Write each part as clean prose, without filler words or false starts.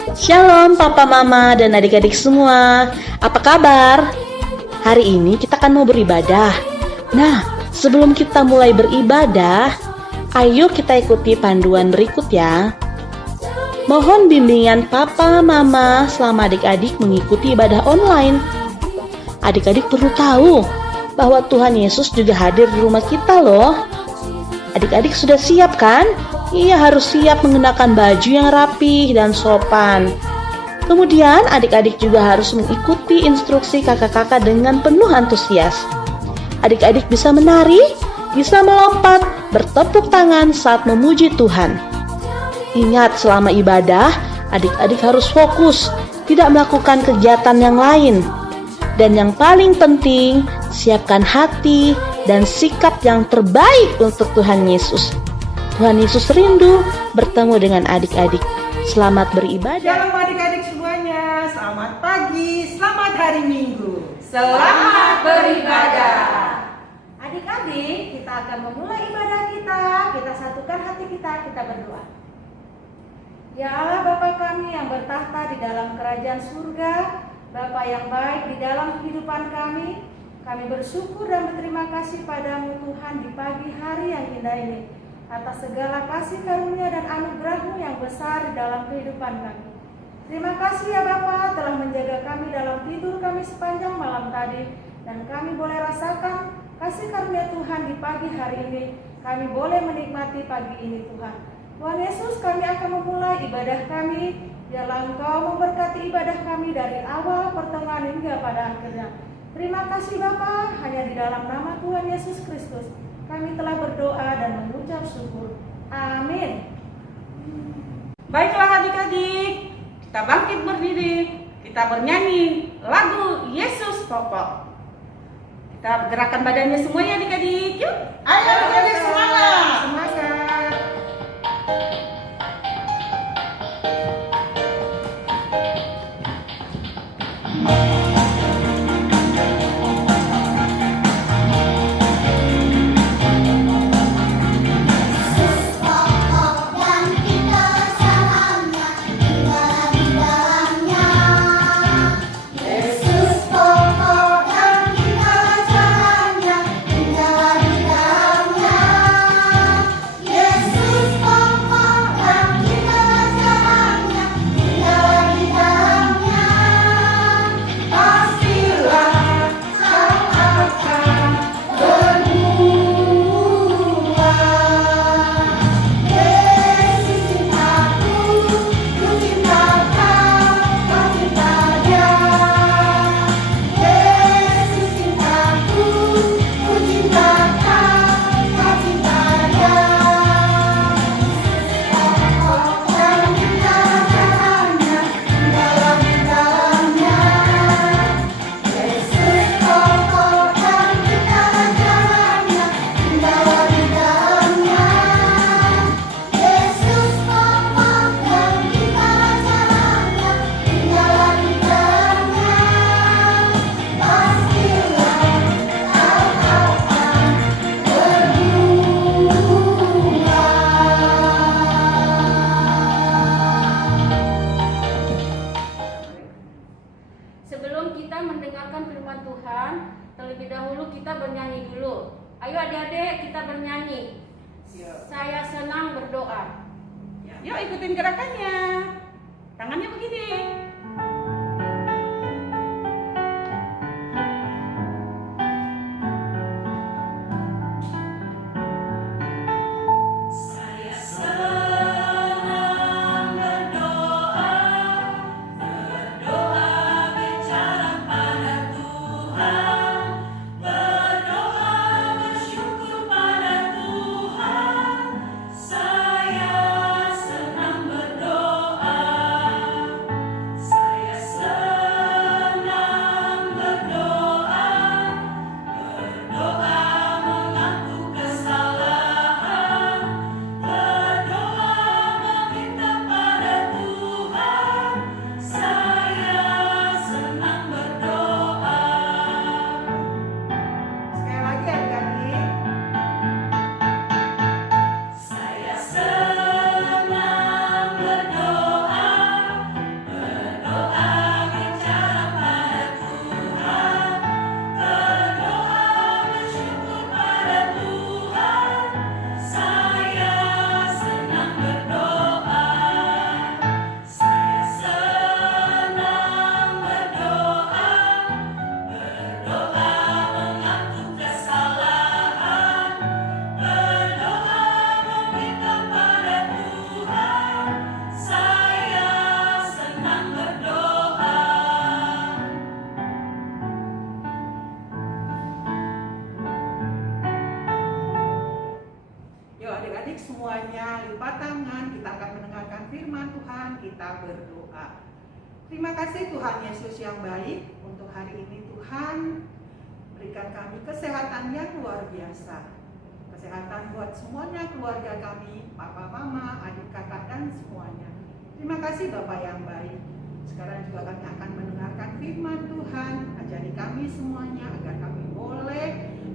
Shalom Papa Mama dan adik-adik semua. Apa kabar? Hari ini kita akan mau beribadah. Nah, sebelum kita mulai beribadah, ayo kita ikuti panduan berikut ya. Mohon bimbingan Papa Mama selama adik-adik mengikuti ibadah online. Adik-adik perlu tahu bahwa Tuhan Yesus juga hadir di rumah kita loh. Adik-adik sudah siap kan? Ia harus siap mengenakan baju yang rapih dan sopan. Kemudian adik-adik juga harus mengikuti instruksi kakak-kakak dengan penuh antusias. Adik-adik bisa menari, bisa melompat, bertepuk tangan saat memuji Tuhan. Ingat, selama ibadah, adik-adik harus fokus, tidak melakukan kegiatan yang lain. Dan yang paling penting, siapkan hati dan sikap yang terbaik untuk Tuhan Yesus. Tuhan Yesus rindu bertemu dengan adik-adik. Selamat beribadah. Shalom adik-adik semuanya, selamat pagi, selamat hari Minggu. Selamat beribadah. Adik-adik, kita akan memulai ibadah kita. Kita satukan hati kita berdoa. Ya Allah, Bapa kami yang bertahta di dalam kerajaan surga, Bapa yang baik di dalam kehidupan kami bersyukur dan berterima kasih padamu Tuhan di pagi hari yang indah ini, atas segala kasih karunia dan anugerah-Mu yang besar di dalam kehidupan kami. Terima kasih ya Bapa telah menjaga kami dalam tidur kami sepanjang malam tadi, dan kami boleh rasakan kasih karunia Tuhan di pagi hari ini. Kami boleh menikmati pagi ini Tuhan. Tuhan Yesus, kami akan memulai ibadah kami. Biarlah Engkau memberkati ibadah kami dari awal, pertengahan hingga pada akhirnya. Terima kasih Bapa, hanya di dalam nama Tuhan Yesus Kristus kami telah berdoa dan mengucap syukur. Amin. Baiklah adik-adik, kita bangkit berdiri, kita bernyanyi lagu Yesus Pokok. Kita gerakan badannya semuanya adik-adik, yuk. Ayo adik-adik semangat. Semangat. Sebelum kita mendengarkan firman Tuhan, terlebih dahulu kita bernyanyi dulu. Ayo adik-adik, kita bernyanyi. Saya senang berdoa. Yuk ikutin gerakannya. Tangannya begini. kita berdoa. Terima kasih Tuhan Yesus yang baik, untuk hari ini Tuhan berikan kami kesehatan yang luar biasa. Kesehatan buat semuanya, keluarga kami, papa, mama, adik, kakak, dan semuanya. Terima kasih Bapak yang baik. Sekarang juga kami akan mendengarkan firman Tuhan. Ajari kami semuanya agar kami boleh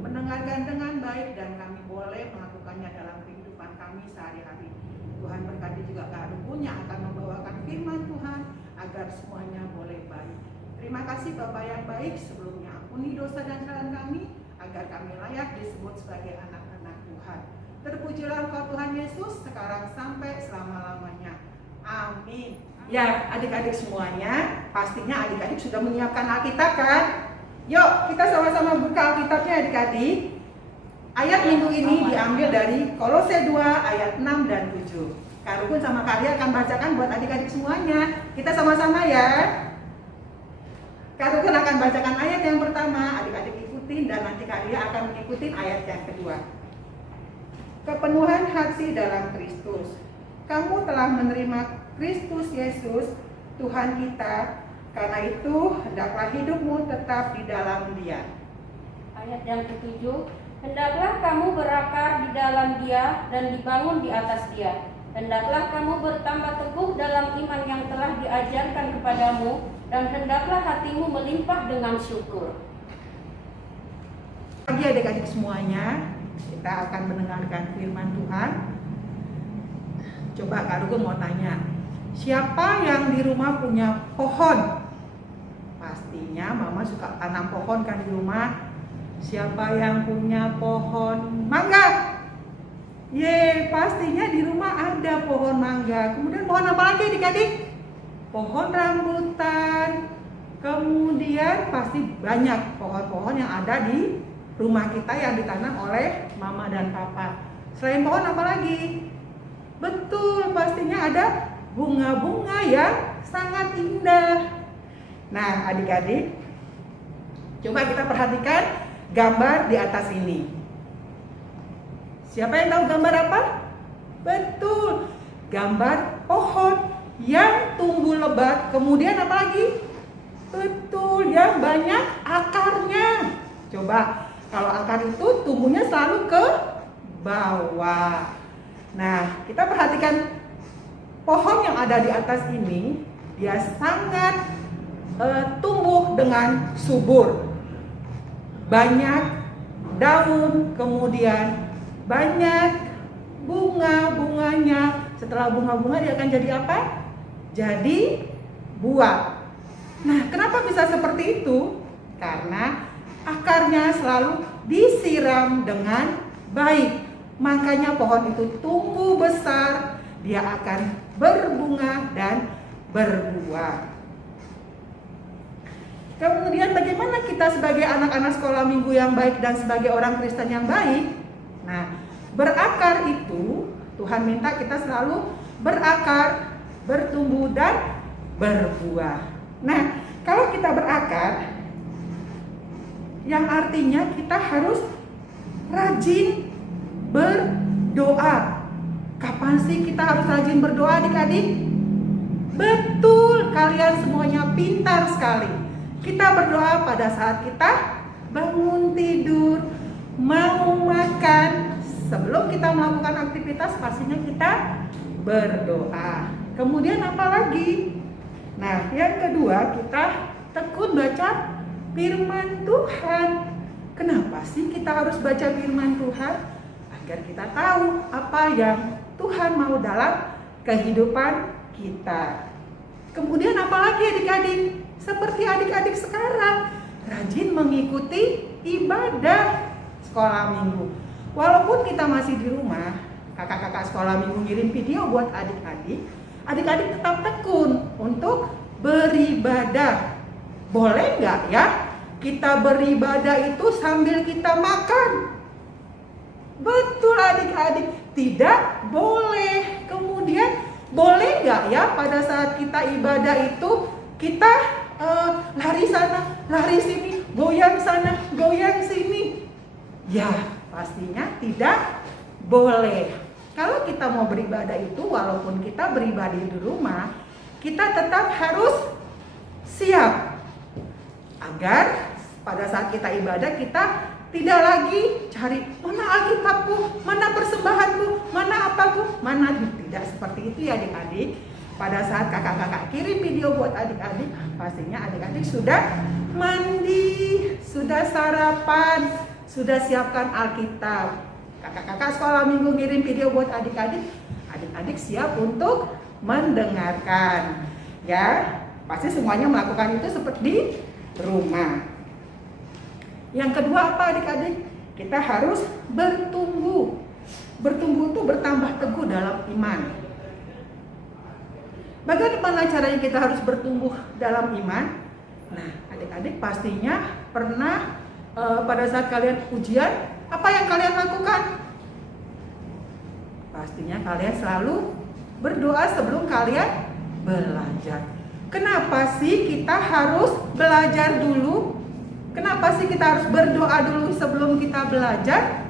mendengarkan dengan baik dan kami boleh melakukannya dalam kehidupan kami sehari-hari. Tuhan berkati juga Kak Rukun yang akan membawakan firman Tuhan agar semuanya boleh baik. Terima kasih Bapak yang baik, sebelumnya ampuni dosa dan kesalahan kami agar kami layak disebut sebagai anak-anak Tuhan. Terpujilah Engkau Tuhan Yesus sekarang sampai selama-lamanya. Amin. Ya, adik-adik semuanya, pastinya adik-adik sudah menyiapkan Alkitab kan? Yuk, kita sama-sama buka Alkitabnya adik-adik. Ayat minggu ini diambil dari Kolose 2 ayat 6 dan 7. Kak Rukun sama Kak Ria akan bacakan buat adik-adik semuanya. Kita sama-sama ya. Kak Rukun akan bacakan ayat yang pertama, adik-adik ikutin, dan nanti Kak Ria akan mengikuti ayat yang kedua. Kepenuhan hati dalam Kristus. Kamu telah menerima Kristus Yesus, Tuhan kita, karena itu hendaklah hidupmu tetap di dalam Dia. Ayat yang ketujuh, hendaklah kamu berakar di dalam Dia dan dibangun di atas Dia. Hendaklah kamu bertambah teguh dalam iman yang telah diajarkan kepadamu, dan hendaklah hatimu melimpah dengan syukur. Lagi adik-adik semuanya, kita akan mendengarkan firman Tuhan. Coba Kak Rukun mau tanya, siapa yang di rumah punya pohon? Pastinya Mama suka tanam pohon kan di rumah. Siapa yang punya pohon mangga? Ye, pastinya di rumah ada pohon mangga. Kemudian pohon apa lagi adik-adik? Pohon rambutan. Kemudian pasti banyak pohon-pohon yang ada di rumah kita yang ditanam oleh Mama dan Papa. Selain pohon apa lagi? Betul, pastinya ada bunga-bunga yang sangat indah. Nah, adik-adik, coba kita perhatikan gambar di atas ini. Siapa yang tahu gambar apa? Betul, gambar pohon yang tumbuh lebat. Kemudian apa lagi? Betul, yang banyak akarnya. Coba, kalau akar itu tumbuhnya selalu ke bawah. Nah, kita perhatikan pohon yang ada di atas ini, dia sangat tumbuh dengan subur. Banyak daun, kemudian banyak bunga-bunganya. Setelah bunga-bunga dia akan jadi apa? Jadi buah. Nah, kenapa bisa seperti itu? Karena akarnya selalu disiram dengan baik. Makanya pohon itu tumbuh besar, dia akan berbunga dan berbuah. Kemudian bagaimana kita sebagai anak-anak sekolah minggu yang baik dan sebagai orang Kristen yang baik? Nah, berakar itu Tuhan minta kita selalu berakar, bertumbuh dan berbuah. Nah, kalau kita berakar, yang artinya kita harus rajin berdoa. Kapan sih kita harus rajin berdoa adik-adik? Betul, kalian semuanya pintar sekali. Kita berdoa pada saat kita bangun tidur, mau makan, sebelum kita melakukan aktivitas pastinya kita berdoa. Kemudian apa lagi? Nah, yang kedua kita tekun baca firman Tuhan. Kenapa sih kita harus baca firman Tuhan? Agar kita tahu apa yang Tuhan mau dalam kehidupan kita. Kemudian apalagi adik-adik? Seperti adik-adik sekarang, rajin mengikuti ibadah sekolah minggu. Walaupun kita masih di rumah, kakak-kakak sekolah minggu ngirim video buat adik-adik, adik-adik tetap tekun untuk beribadah. Boleh nggak ya kita beribadah itu sambil kita makan? Betul adik-adik, tidak boleh. Kemudian boleh nggak ya pada saat kita ibadah itu kita lari sana, lari sini, goyang sana, goyang sini? Ya, pastinya tidak boleh. Kalau kita mau beribadah itu, walaupun kita beribadah di rumah, kita tetap harus siap agar pada saat kita ibadah kita tidak lagi cari mana Alkitabku, mana persembahanku, mana apaku, mana tidak seperti itu ya adik-adik. Pada saat kakak-kakak kirim video buat adik-adik, pastinya adik-adik sudah mandi, sudah sarapan, sudah siapkan Alkitab. Kakak-kakak sekolah minggu ngirim video buat adik-adik, adik-adik siap untuk mendengarkan. Ya, pasti semuanya melakukan itu seperti di rumah. Yang kedua apa adik-adik? Kita harus bertumbuh. Bertumbuh itu bertambah teguh dalam iman. Bagaimana caranya kita harus bertumbuh dalam iman? Nah, adik-adik pastinya pernah pada saat kalian ujian, apa yang kalian lakukan? Pastinya kalian selalu berdoa sebelum kalian belajar. Kenapa sih kita harus belajar dulu? Kenapa sih kita harus berdoa dulu sebelum kita belajar?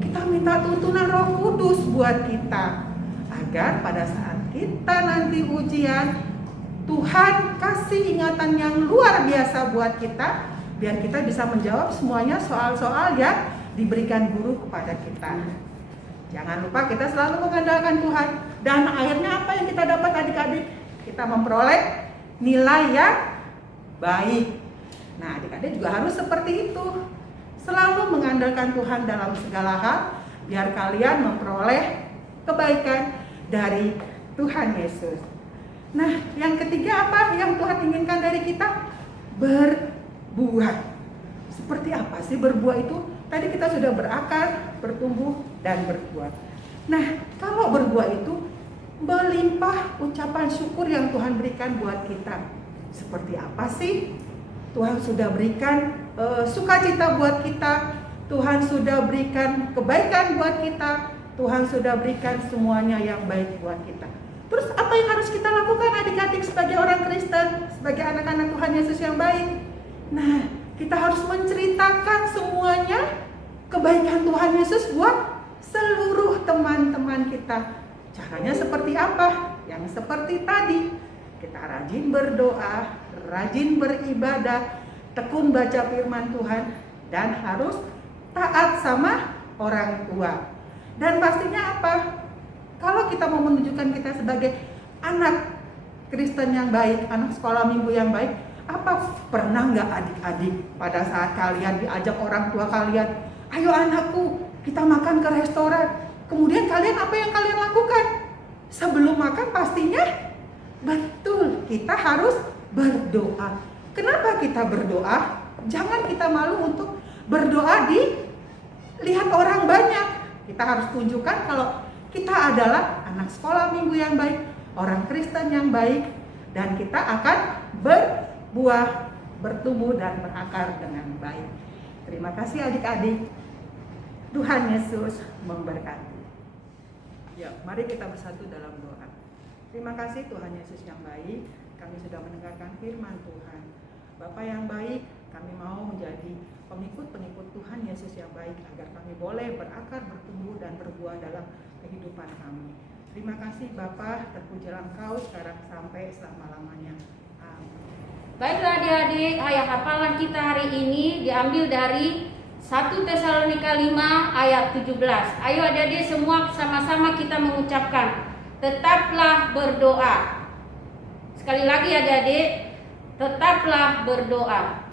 Kita minta tuntunan Roh Kudus buat kita, agar pada saat kita nanti ujian, Tuhan kasih ingatan yang luar biasa buat kita, biar kita bisa menjawab semuanya soal-soal yang diberikan guru kepada kita. Jangan lupa kita selalu mengandalkan Tuhan, dan akhirnya apa yang kita dapat adik-adik? Kita memperoleh nilai yang baik. Nah, adik-adik juga harus seperti itu. Selalu mengandalkan Tuhan dalam segala hal, biar kalian memperoleh kebaikan dari Tuhan Yesus. Nah, yang ketiga apa yang Tuhan inginkan dari kita? Berbuah. Seperti apa sih berbuah itu? Tadi kita sudah berakar, bertumbuh, dan berbuah. Nah, kalau berbuah itu melimpah ucapan syukur yang Tuhan berikan buat kita. Seperti apa sih? Tuhan sudah berikan sukacita buat kita, Tuhan sudah berikan kebaikan buat kita, Tuhan sudah berikan semuanya yang baik buat kita. Terus apa yang harus kita lakukan adik-adik sebagai orang Kristen, sebagai anak-anak Tuhan Yesus yang baik? Nah, kita harus menceritakan semuanya kebaikan Tuhan Yesus buat seluruh teman-teman kita. Caranya seperti apa? Yang seperti tadi, kita rajin berdoa, rajin beribadah, tekun baca firman Tuhan, dan harus taat sama orang tua. Dan pastinya apa? Kalau kita mau menunjukkan kita sebagai anak Kristen yang baik, anak sekolah minggu yang baik, apa pernah nggak adik-adik pada saat kalian diajak orang tua kalian, ayo anakku kita makan ke restoran, kemudian kalian apa yang kalian lakukan? Sebelum makan pastinya betul, kita harus berdoa. Kenapa kita berdoa? Jangan kita malu untuk berdoa dilihat orang banyak. Kita harus tunjukkan kalau kita adalah anak sekolah minggu yang baik, orang Kristen yang baik, dan kita akan berbuah, bertumbuh, dan berakar dengan baik. Terima kasih adik-adik. Tuhan Yesus memberkati. Ya, mari kita bersatu dalam doa. Terima kasih Tuhan Yesus yang baik, kami sudah mendengarkan firman Tuhan. Bapa yang baik, kami mau menjadi pengikut-pengikut Tuhan Yesus yang baik, agar kami boleh berakar, bertumbuh, dan berbuah dalam kehidupan kami. Terima kasih Bapa, terpujilah Engkau sekarang sampai selama-lamanya. Amin. Baiklah adik-adik, ayat hafalan kita hari ini diambil dari 1 Tesalonika 5 ayat 17. Ayo adik-adik semua sama-sama kita mengucapkan, tetaplah berdoa. Sekali lagi adik-adik, tetaplah berdoa.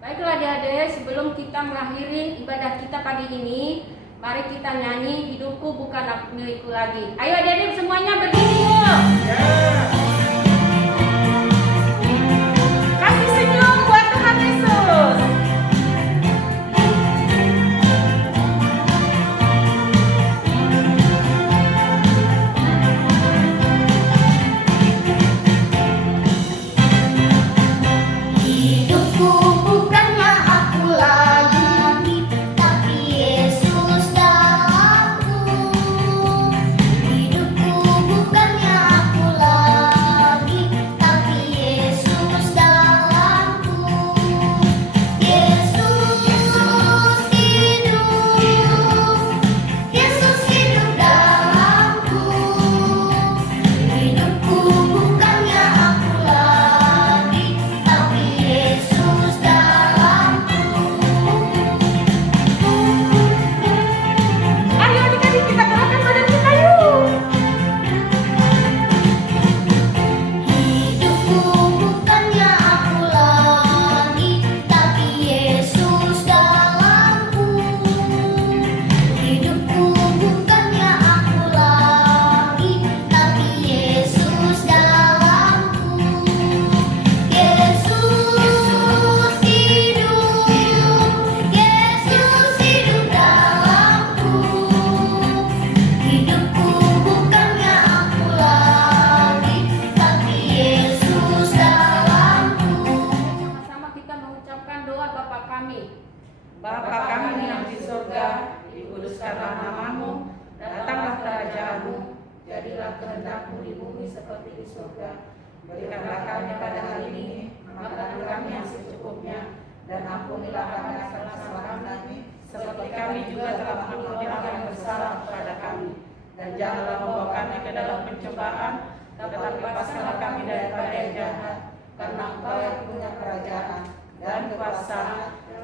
Baiklah adik-adik, sebelum kita mengakhiri ibadah kita pagi ini, mari kita nyanyi Hidupku Bukan Milikku Lagi. Ayo adik-adik semuanya berdiri yuk. Kasih senyum buat Tuhan Yesus. Hidupku bukannya aku lagi, tapi Yesus dalamku. Hidupku bukannya aku lagi. dikuduskanlah namamu, datanglah kerajaanmu, jadilah kehendakmu di bumi seperti di surga. berikanlah kami pada hari ini makanan kami yang secukupnya, dan ampunilah kami atas kesalahan kami, seperti kami juga telah mengampuni orang yang bersalah kepada kami. Dan janganlah membawa kami ke dalam pencobaan, tetapi lepaskanlah kami daripada yang jahat, karena Engkau yang punya kerajaan, dan kuasa,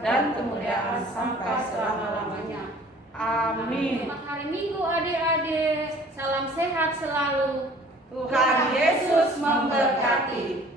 dan kemuliaan sampai selama-lamanya. Amin. Selamat hari Minggu adik-adik. Salam sehat selalu. Tuhan Yesus memberkati.